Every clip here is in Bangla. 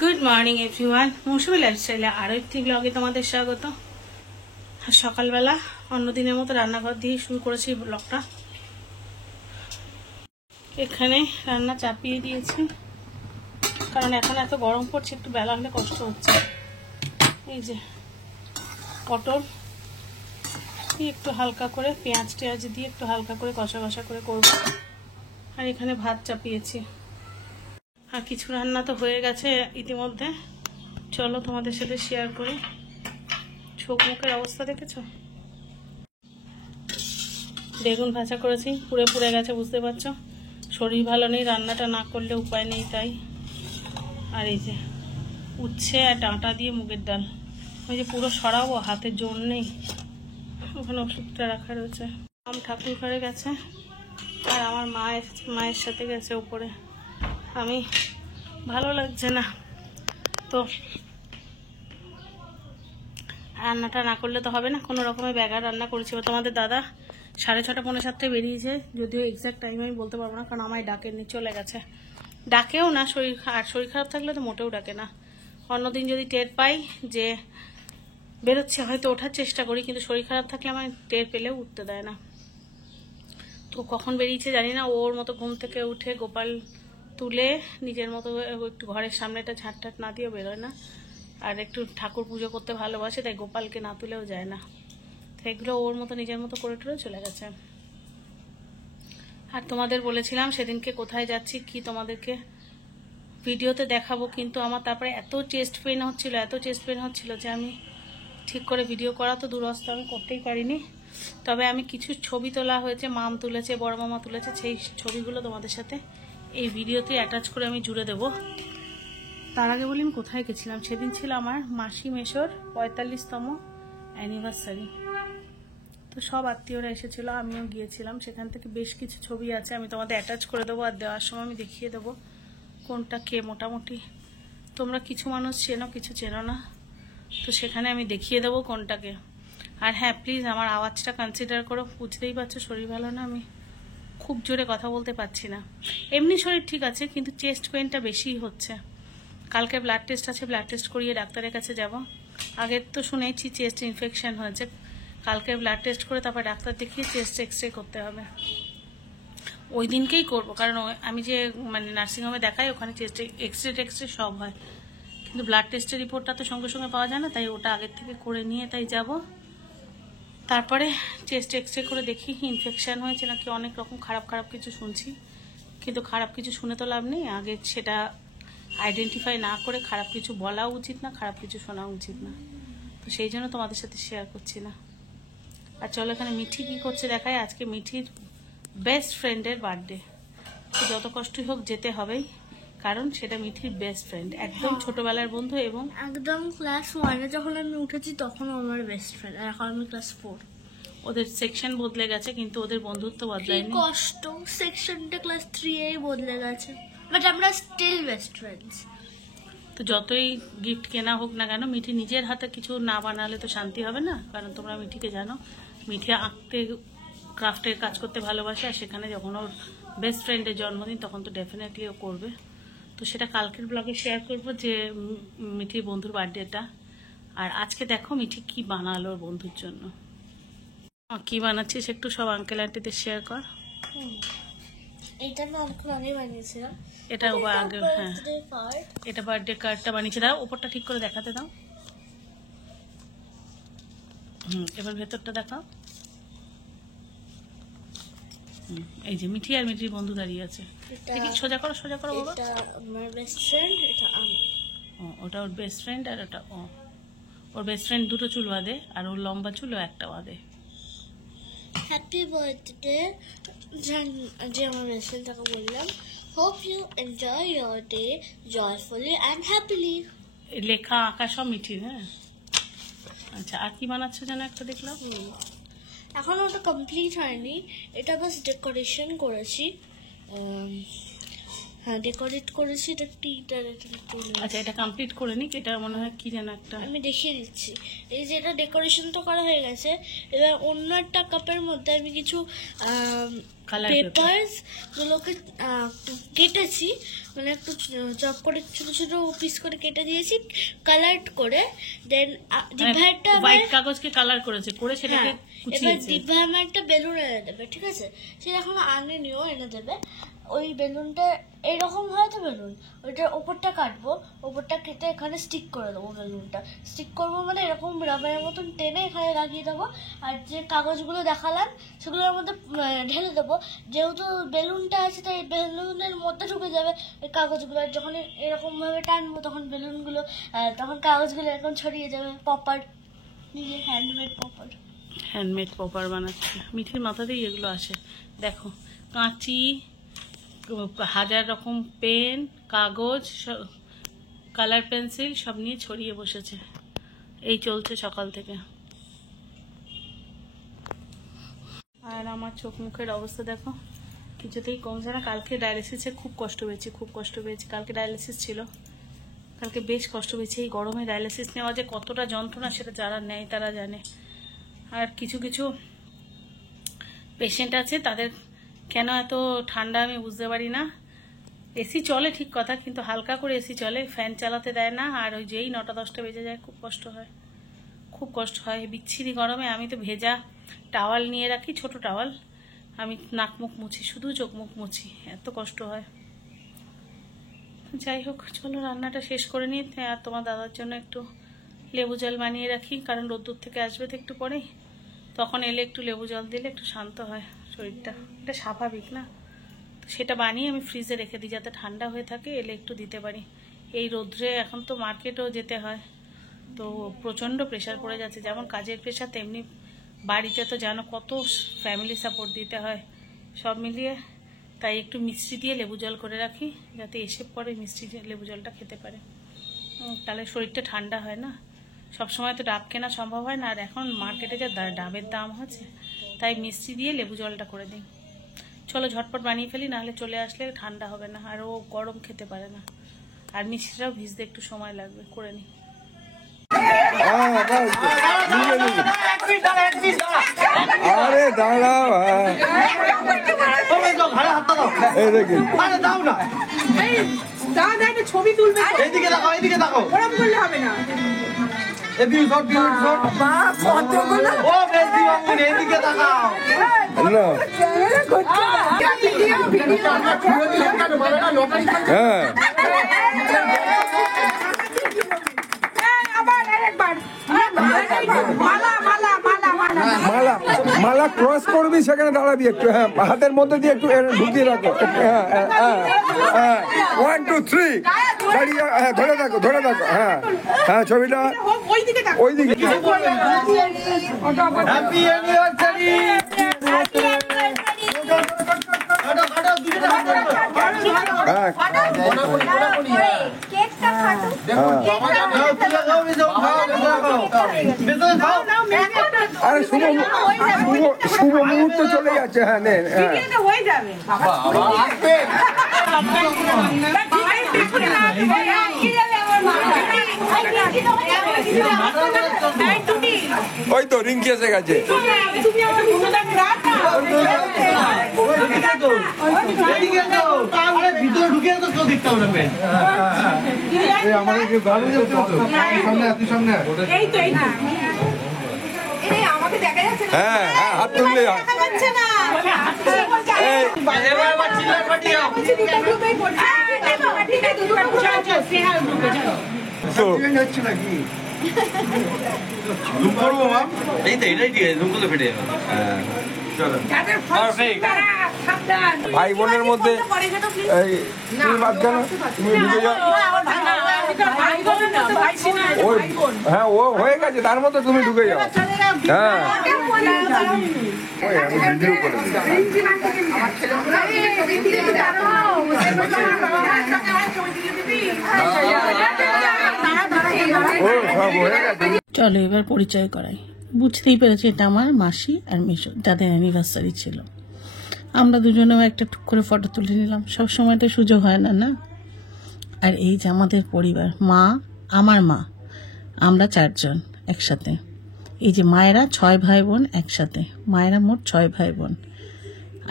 গুড মর্নিং এভরিওয়ান, মৌসুমী লাইফস্টাইলে আরও একটি ব্লগে তোমাদের স্বাগত। সকালবেলা অন্যদিনের মতো রান্নাঘর দিয়ে শুরু করেছি ব্লগটা। এখানে রান্না চাপিয়ে দিয়েছি, কারণ এখন এত গরম পড়ছে, একটু বেলা হলে কষ্ট হচ্ছে। এই যে পটল একটু হালকা করে পেঁয়াজ টেয়াজ দিয়ে একটু হালকা করে কষা কষা করে করবো। আর এখানে ভাত চাপিয়েছি। আর কিছু রান্না তো হয়ে গেছে ইতিমধ্যে, চলো তোমাদের সাথে শেয়ার করি। চোখ মুখের অবস্থা দেখেছো? বেগুন ভাজা করেছি, পুড়ে পুড়ে গেছে, বুঝতে পারছো। শরীর ভালো নেই, রান্নাটা না করলে উপায় নেই তাই। আর এই যে উচ্ছে আর ডাঁটা দিয়ে মুগের ডাল, ওই যে পুরো সরাবো, হাতে জোর নেই, ওখানে ওষুধটা রাখা রয়েছে। ঠাকুর ঘরে গেছে আর আমার মায়ের সাথে গেছে উপরে। আমি ভালো লাগছে না, তো রান্নাটা না করলে তো হবে না, কোনো রকমের ব্যাগার রান্না করেছি। তোমাদের দাদা 6:30 পৌনে 7টায় বেরিয়েছে, যদিও এক্সাক্ট টাইম আমি বলতে পারবো না, কারণ আমায় ডাকেননি, চলে গেছে। ডাকেও না, শরীর খারাপ থাকলে তো মোটেও ডাকে না। অন্যদিন যদি টের পাই যে বেরোচ্ছে হয়তো ওঠার চেষ্টা করি, কিন্তু শরীর খারাপ থাকলে আমার টের পেলেও উঠতে দেয় না। তো কখন বেরিয়েছে জানি না। ওর মতো ঘুম থেকে উঠে গোপাল তুলে নিজের মতো একটু ঘরের সামনেটা ঝাঁট না দিয়েও বেরোয় না। আর একটু ঠাকুর পুজো করতে ভালোবাসে, তাই গোপালকে না তুলেও যায় না। এগুলো ওর মতো নিজের মতো করে টরে চলে গেছে। আর তোমাদের বলেছিলাম সেদিনকে কোথায় যাচ্ছি কি তোমাদেরকে ভিডিওতে দেখাবো, কিন্তু আমার তারপরে এত চেস্ট পেন হচ্ছিল যে আমি ঠিক করে ভিডিও করা তো দূরস্থ, আমি করতেই পারিনি। তবে আমি কিছু ছবি তোলা হয়েছে, মাম তুলেছে, বড় মামা তুলেছে, সেই ছবিগুলো তোমাদের সাথে এই ভিডিওতে অ্যাটাচ করে আমি জুড়ে দেবো। তার আগে বলি আমি কোথায় গেছিলাম। সেদিন ছিল আমার মাসি মেশোর 45তম অ্যানিভার্সারি। তো সব আত্মীয়রা এসেছিল, আমিও গিয়েছিলাম। সেখান থেকে বেশ কিছু ছবি আছে, আমি তোমাদের অ্যাটাচ করে দেবো। আর দেওয়ার সময় আমি দেখিয়ে দেবো কোনটা কে মোটামুটি তোমরা কিছু মানুষ চেনো, কিছু চেনো না, তো সেখানে আমি দেখিয়ে দেবো কোনটাকে। আর হ্যাঁ, প্লিজ আমার আওয়াজটা কনসিডার করো, বুঝতেই পারছো শরীর ভালো না, আমি খুব জোরে কথা বলতে পারছি না। এমনি শরীর ঠিক আছে, কিন্তু চেস্ট পেনটা বেশিই হচ্ছে। কালকে ব্লাড টেস্ট আছে, ব্লাড টেস্ট করিয়ে ডাক্তারের কাছে যাব। আগের তো শুনেছি চেস্ট ইনফেকশন হয়েছে, কালকে ব্লাড টেস্ট করে তারপর ডাক্তার দেখিয়ে চেস্ট এক্সরে করতে হবে। ওই দিনকেই করবো, কারণ আমি যে নার্সিংহোমে দেখাই ওখানে চেস্ট এক্সরে সব হয়, কিন্তু ব্লাড টেস্টের রিপোর্টটা তো সঙ্গে সঙ্গে পাওয়া যায় না, তাই ওটা আগের থেকে করে নিয়ে তাই যাব। তারপরে চেস্ট এক্সরে করে দেখি ইনফেকশন হয়েছে নাকি। অনেক রকম খারাপ কিছু শুনছি, কিন্তু খারাপ কিছু শুনে তো লাভ নেই। আগে সেটা আইডেন্টিফাই না করে খারাপ কিছু বলাও উচিত না, খারাপ কিছু শোনাও উচিত না। তো সেই জন্য তোমাদের সাথে শেয়ার করছি না। আর চলো এখানে মিঠি কি করছে দেখায়। আজকে মিঠির বেস্ট ফ্রেন্ডের বার্থডে, যত কষ্টই হোক যেতে হবেই, কারণ সেটা মিঠির বেস্ট ফ্রেন্ড, একদম ছোটবেলার বন্ধু। এবং একদম ক্লাস 1-এ যখন আমি উঠেছি তখন আমার বেস্ট ফ্রেন্ড, আর এখন আমি ক্লাস 4। ওদের সেকশন বদলে গেছে, কিন্তু ওদের বন্ধুত্ব বদলায়নি। কষ্ট, সেকশনটা ক্লাস 3-এই বদলে গেছে, বাট আমরা স্টিল বেস্ট ফ্রেন্ডস। তো যতই গিফট কেনা হোক না কেন, মিঠি নিজের হাতে কিছু না বানালে তো শান্তি হবে না। কারণ তোমরা মিঠিকে জানো, মিঠি আঁকতে ক্রাফটের কাজ করতে ভালোবাসে, আর সেখানে যখন ওর বেস্ট ফ্রেন্ডের জন্মদিন তখন তো ডেফিনেটলি ও করবে। তো সেটা কালকের ব্লগে শেয়ার করবো, যে মিঠির বন্ধুর বার্থডেটা। আর আজকে দেখো মিঠি কি বানালো ওর বন্ধুর জন্য। কি বানাচ্ছিস একটু সব আঙ্কেল আন্টিদের শেয়ার কর। এটা আমি অনেকক্ষণ আগে বানিয়েছিলাম। এটা আগে, হ্যাঁ এটা বার্থডে কার্ডটা বানিয়েছে। দাও ওপরটা ঠিক করে দেখাতে দাও। এবার ভেতরটা দেখাও। এই যে মিঠি আর মিঠির বন্ধু দাঁড়িয়ে আছে। সোজা করো বাবা। এটা আমার বেস্ট ফ্রেন্ড, এটা আমি। ওটা ওর বেস্ট ফ্রেন্ড, আর ওটা ওর বেস্ট ফ্রেন্ড দুটো চুল বাঁধে, আর ওর লম্বা চুল একটা বাঁধে। হ্যাপি বার্থডে, যে আমার বেস্ট ফ্রেন্ড, তাকে বললাম hope you enjoy your day joyfully and happily. লেখা আঁকা সব মিঠির। হ্যাঁ আচ্ছা, আর কি বানাচ্ছো যেন একটা দেখলাম। এখন ওটা কমপ্লিট হয়নি, এটা বাস ডেকোরেশন করেছি। হ্যাঁ ডেকোরেট করেছি, এটা টিটার আচ্ছা, এটা কমপ্লিট করে নিক। এটা মনে হয় কি যেন একটা, আমি দেখিয়ে দিচ্ছি। এই যে এটা ডেকোরেশনটা করা হয়ে গেছে, এবার অন্য একটা কাপের মধ্যে আমি কিছু Colour পেপারস গুলোকে কেটেছি, মানে একটু চপ করে ছোট ছোট পিস করে কেটে দিয়েছি, কালার করে। দেন ডিভাইডটা হোয়াইট কাগজকে কালার করেছে, করে সেটাকে এবার কুচিয়েছে। দিব্যা আমার একটা বেলুন এনে দেবে, ঠিক আছে? সে এখন আনেনিও এনে দেবে। ওই বেলুনটা এইরকম হয় তো বেলুন, ওইটার ওপরটা কাটবো, ওপরটা কেটে এখানে স্টিক করে দেবো। বেলুনটা স্টিক করবো মানে এরকম রাবারের মতন টেনে এখানে লাগিয়ে দেবো। আর যে কাগজগুলো দেখালাম সেগুলোর মধ্যে ঢেলে দেবো। যেহেতু বেলুনটা আছে তাই বেলুনের মধ্যে ঢুকে যাবে ওই কাগজগুলো। আর যখন এরকম ভাবে টানবো তখন বেলুনগুলো তখন কাগজগুলো এরকম ছড়িয়ে যাবে। পপার, নিজে হ্যান্ডমেড পপার। হ্যান্ডমেড পপার বানাচ্ছে। মিঠির মাথাতেই এগুলো আসে। দেখো, কাঁচি, হাজার রকম পেন, কাগজ, কালার পেন্সিল সব নিয়ে ছড়িয়ে বসেছে। এই চলছে সকাল থেকে। আর আমার চোখ মুখের অবস্থা দেখো, কিছুতেই কমছে না। কালকে ডায়ালিসিসে খুব কষ্ট পেয়েছি। কালকে ডায়ালিসিস ছিল, কালকে বেশ কষ্ট পেয়েছি। এই গরমে ডায়ালিসিস নেওয়া যে কতটা যন্ত্রণা সেটা যারা নেয় তারা জানে। আর কিছু কিছু পেশেন্ট আছে, তাদের কেন এত ঠান্ডা আমি বুঝতে পারি না। এসি চলে ঠিক কথা, কিন্তু হালকা করে এসি চলে, ফ্যান চালাতে দেয় না। আর ওই যেই 9টা-10টা বেজে যায় খুব কষ্ট হয় বিচ্ছিরি গরমে। আমি তো ভেজা টাওয়াল নিয়ে রাখি, ছোট টাওয়াল, আমি নাক মুখ মুছি, শুধু চোখ মুখ মুছি, এত কষ্ট হয়। যাই হোক, চলো রান্নাটা শেষ করে নিই। আর তোমার দাদার জন্য একটু লেবু জল বানিয়ে রাখি, কারণ রোদ্দুর থেকে আসবে তো একটু পরেই, তখন এলে একটু লেবু জল দিলে একটু শান্ত হয় শরীরটা, এটা স্বাভাবিক না? তো সেটা বানিয়ে আমি ফ্রিজে রেখে দিই যাতে ঠান্ডা হয়ে থাকে, এলে একটু দিতে পারি। এই রোদ্রে এখন তো মার্কেটেও যেতে হয়, তো প্রচণ্ড প্রেশার পড়ে যাচ্ছে। যেমন কাজের প্রেশার, তেমনি বাড়িতে তো জানো কত ফ্যামিলি সাপোর্ট দিতে হয়, সব মিলিয়ে তাই একটু মিষ্টি দিয়ে লেবু জল করে রাখি, যাতে এসে পরে মিষ্টি লেবু জলটা খেতে পারে, তাহলে শরীরটা ঠান্ডা হয় না। সবসময় তো ডাব কেনা সম্ভব হয় না, আর এখন মার্কেটে যা ডাবের দাম হচ্ছে, তাই মিষ্টি দিয়ে লেবু জলটা করে দিই। চলো ঝটপট বানিয়ে ফেলি, নাহলে চলে আসলে ঠান্ডা হবে না, আর ও গরম খেতে পারে না, আর মিষ্টিটাও ভিজতে একটু সময় লাগবে। করে নিই। আরে দাঁড়াও, এই দেখি ছবি তুলবে, এইদিকে দেখো, এইদিকে দেখো, ওরকম করলে হবে না। ও বেশ দিবাঙ্গুনি, এইদিকে তাকাও। না, হ্যাঁ আবার আরেকবার মালা মালা মালা মালা মালা মালা ক্রস করবি, সেখানে দাঁড়াবি একটু, হ্যাঁ হাতের মধ্যে দিয়ে একটু ঢুকিয়ে রাখো, হ্যাঁ হ্যাঁ হ্যাঁ 1 2 3 দাঁড়িয়ে, হ্যাঁ ধরে থাকো, হ্যাঁ হ্যাঁ ছবিটা ওইদিকে তাকাও। ওইদিকে। Happy anniversary. হ্যাঁ কেকটা কাটো। আরে শুভ মুহূর্ত চলে যাচ্ছে, হ্যাঁ নে, হ্যাঁ এটা হয়ে যাবে। ওই তো রিঙ্কি এসে গেছে। তুমি আমার মুখটা রাখ না। ভিতরে ঢুকে তো কেউ দেখতে হবে না। এই তো এই তো। এই আমাকে দেখা যাচ্ছে না। হ্যাঁ হ্যাঁ হাত তুললে দেখা যাচ্ছে না। এই এবার আবার চিল্লা পাঠিয়ে দাও। তো জুম করবো মা? এই তো এটাই ঠিক আছে, জুম করলে ফেটে যাবে। Perfect. ভাই বোনের মধ্যে এই তুমি বাদ কেন, তুমি ঢুকে যাও। ওই হ্যাঁ ও হয়ে গেছে, তার মধ্যে তুমি ঢুকে যাও। হ্যাঁ ওই আমি ভিডিও করে দিই। ও সব হয়ে গেছে। চলো এবার পরিচয় করাই। বুঝতেই পেরেছি এটা আমার মাসি আর মেশো, যাদের অ্যানিভার্সারি ছিল। আমরা দুজনেও একটা টুক করে ফটো তুলে নিলাম। সব সময় তো সুযোগ হয় না, না? আর এই যে আমাদের পরিবার, মা, আমার মা, আমরা 4 জন একসাথে। এই যে মায়েরা 6 ভাই বোন একসাথে, মায়েরা মোট 6 ভাই বোন।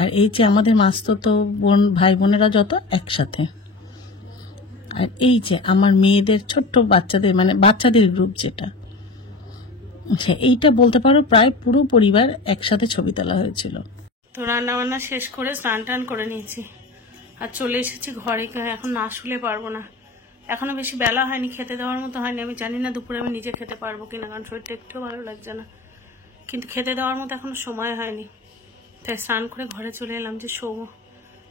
আর এই যে আমাদের মাস্তুতো বোন ভাই বোনেরা যত একসাথে। আর এই যে আমার মেয়েদের ছোট্ট বাচ্চাদের, মানে বাচ্চাদের গ্রুপ যেটা, আচ্ছা এইটা বলতে পারো প্রায় পুরো পরিবার একসাথে ছবি তোলা হয়েছিল। তো রান্না বান্না শেষ করে স্নান টান করে নিয়েছি আর চলে এসেছি ঘরে। এখন না শুলে পারবো না, এখনো বেশি বেলা হয়নি, খেতে দেওয়ার মতো হয়নি। আমি জানি না দুপুরে আমি নিজে খেতে পারবো কিনা, কারণ শরীরটা একটু ভালো লাগছে না, কিন্তু খেতে দেওয়ার মতো এখনো সময় হয়নি। তাই স্নান করে ঘরে চলে এলাম যে শোবো,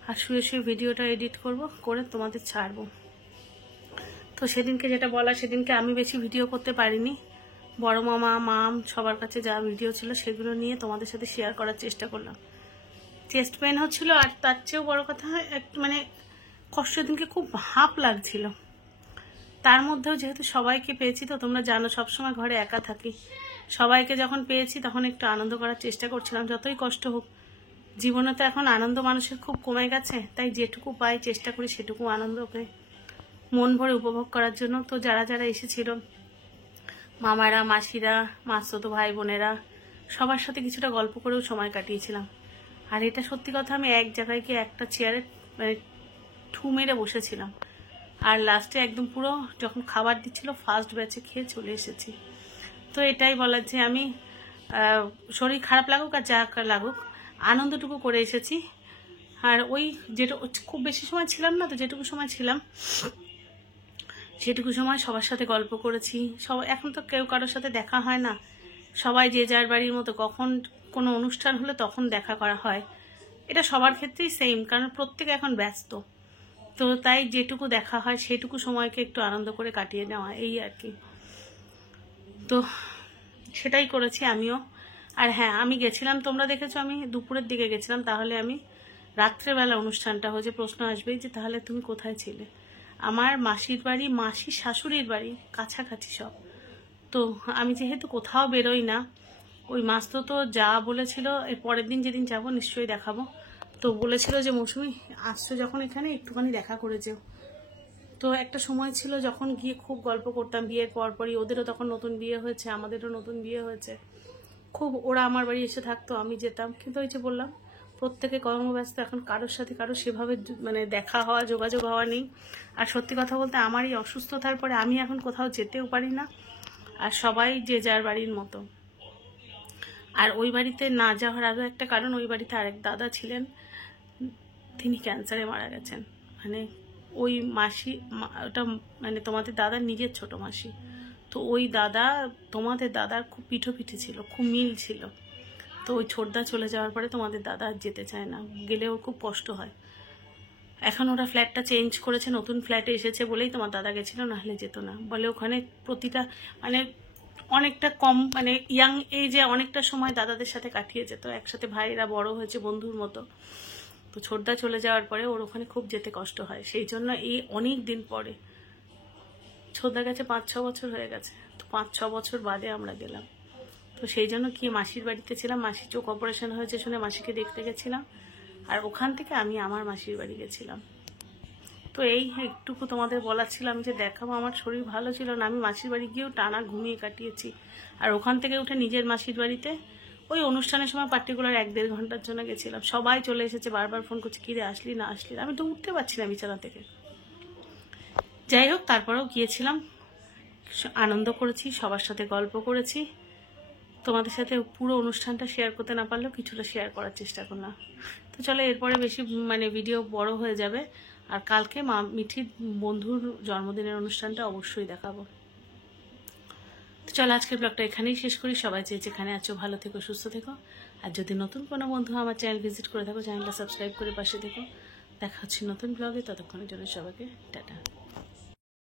আর শুয়ে শুয়ে ভিডিওটা এডিট করব, করে তোমাদের ছাড়বো। তো সেদিনকে যেটা বলা, সেদিনকে আমি বেশি ভিডিও করতে পারিনি। বড় মামা, মাম সবার কাছে যা ভিডিও ছিল সেগুলো নিয়ে তোমাদের সাথে শেয়ার করার চেষ্টা করলাম। চেস্ট পেন হচ্ছিল, আর তার চেয়েও বড় কথা মানে কষ্ট, দিনকে খুব হাঁপ লাগছিল। তার মধ্যেও যেহেতু সবাইকে পেয়েছি, তো তোমরা জানো সবসময় ঘরে একা থাকি, সবাইকে যখন পেয়েছি তখন একটু আনন্দ করার চেষ্টা করছিলাম। যতই কষ্ট হোক, জীবনে তো এখন আনন্দ মানুষের খুব কমে গেছে, তাই যেটুকু পাই চেষ্টা করি সেটুকু আনন্দকে মন ভরে উপভোগ করার জন্য। তো যারা যারা এসেছিল, মামারা, মাসিরা, মাস্তুতো ভাই বোনেরা, সবার সাথে কিছুটা গল্প করেও সময় কাটিয়েছিলাম। আর এটা সত্যি কথা, আমি এক জায়গায় গিয়ে একটা চেয়ারে মানে ঠু মেরে বসেছিলাম। আর লাস্টে একদম পুরো যখন খাবার দিচ্ছিল ফার্স্ট ব্যাচে খেয়ে চলে এসেছি। তো এটাই বলার যে আমি শরীর খারাপ লাগুক আর যা লাগুক, আনন্দটুকু করে এসেছি। আর ওই যেটা খুব বেশি সময় ছিলাম না, তো যেটুকু সময় ছিলাম সেটুকু সময় সবার সাথে গল্প করেছি। এখন তো কেউ কারোর সাথে দেখা হয় না, সবাই যে যার বাড়ির মতো, কখন কোনো অনুষ্ঠান হলে তখন দেখা করা হয়। এটা সবার ক্ষেত্রেই সেম, কারণ প্রত্যেকে এখন ব্যস্ত। তো তাই যেটুকু দেখা হয় সেটুকু সময়কে একটু আনন্দ করে কাটিয়ে নেওয়া, এই আর কি। তো সেটাই করেছি আমিও। আর হ্যাঁ, আমি গেছিলাম, তোমরা দেখেছো আমি দুপুরের দিকে গেছিলাম, তাহলে আমি রাত্রেবেলা অনুষ্ঠানটা হয়েছে। প্রশ্ন আসবেই যে তাহলে তুমি কোথায় ছিলে? আমার মাসির বাড়ি, মাসির শাশুড়ির বাড়ি কাছাকাছি সব। তো আমি যেহেতু কোথাও বেরোই না, ওই মাস্তুতো যা বলেছিল এর পরের দিন যেদিন যাবো নিশ্চয়ই দেখাবো। তো বলেছিল যে মৌসুমি আসছো যখন এখানে একটুখানি দেখা করে যেও। তো একটা সময় ছিল যখন গিয়ে খুব গল্প করতাম, বিয়ের পরপরই। ওদেরও তখন নতুন বিয়ে হয়েছে, আমাদেরও নতুন বিয়ে হয়েছে। খুব ওরা আমার বাড়ি এসে থাকতো, আমি যেতাম। কিন্তু ওই যে বললাম, প্রত্যেকে কর্মব্যস্ত, এখন কারোর সাথে কারো সেভাবে মানে দেখা হওয়া, যোগাযোগ হওয়া নেই। আর সত্যি কথা বলতে আমার এই অসুস্থতার পরে আমি এখন কোথাও যেতেও পারি না, আর সবাই যে যার বাড়ির মতো। আর ওই বাড়িতে না যাওয়ার আগে একটা কারণ, ওই বাড়িতে আরেক দাদা ছিলেন, তিনি ক্যান্সারে মারা গেছেন। মানে ওই মাসি, ওটা মানে তোমাদের দাদার নিজের ছোট মাসি। তো ওই দাদা তোমাদের দাদার খুব পিঠোপিঠি ছিল, খুব মিল ছিল। তো ওই ছোটদা চলে যাওয়ার পরে তোমাদের দাদা আর যেতে চায় না, গেলেও খুব কষ্ট হয়। এখন ওরা ফ্ল্যাটটা চেঞ্জ করেছে, নতুন ফ্ল্যাটে এসেছে বলেই তোমার দাদা গেছিল, নাহলে যেত না। বলে ওখানে প্রতিটা মানে অনেকটা কম, মানে ইয়াং এজে অনেকটা সময় দাদাদের সাথে কাটিয়ে যেত, একসাথে ভাইয়েরা বড় হয়েছে বন্ধুর মতো। তো ছোটদা চলে যাওয়ার পরে ওর ওখানে খুব যেতে কষ্ট হয়, সেই জন্য এই অনেক দিন পরে, ছোটদার কাছে 5-6 বছর হয়ে গেছে, তো 5-6 বছর বাদে আমরা গেলাম। তো সেই জন্য কি মাসির বাড়িতে ছিলাম, মাসির চোখ অপারেশন হয়েছে শুনে মাসিকে দেখতে গেছিলাম, আর ওখান থেকে আমি আমার মাসির বাড়ি গেছিলাম। তো এই একটুকু তোমাদের বলার ছিল, আমি যে দেখাবো। আমার শরীর ভালো ছিল না, আমি মাসির বাড়ি গিয়েও টানা ঘুমিয়ে কাটিয়েছি। আর ওখান থেকে উঠে নিজের মাসির বাড়িতে ওই অনুষ্ঠানের সময় পার্টিকুলার 1-1.5 ঘন্টার জন্য গেছিলাম। সবাই চলে এসেছে, বারবার ফোন করছে, কিরে আসলি না আসলি না। আমি তো উঠতে পারছি না বিছানা থেকে। যাই হোক, তারপরেও গিয়েছিলাম, আনন্দ করেছি, সবার সাথে গল্প করেছি। তোমাদের সাথে পুরো অনুষ্ঠানটা শেয়ার করতে না পারলেও কিছুটা শেয়ার করার চেষ্টা করলাম। তো চলো, এরপরে বেশি মানে ভিডিও বড় হয়ে যাবে। আর কালকে মিঠির বন্ধুর জন্মদিনের অনুষ্ঠানটা অবশ্যই দেখাবো। তো চলো, আজকের ব্লগটা এখানেই শেষ করি। সবাই যে যেখানে আছো ভালো থেকো, সুস্থ থেকো। আর যদি নতুন কোনো বন্ধু আমার চ্যানেল ভিজিট করে থাকো, চ্যানেলটা সাবস্ক্রাইব করে পাশে থেকো। দেখা হচ্ছে নতুন ব্লগে, ততক্ষণের জন্য সবাইকে টাটা।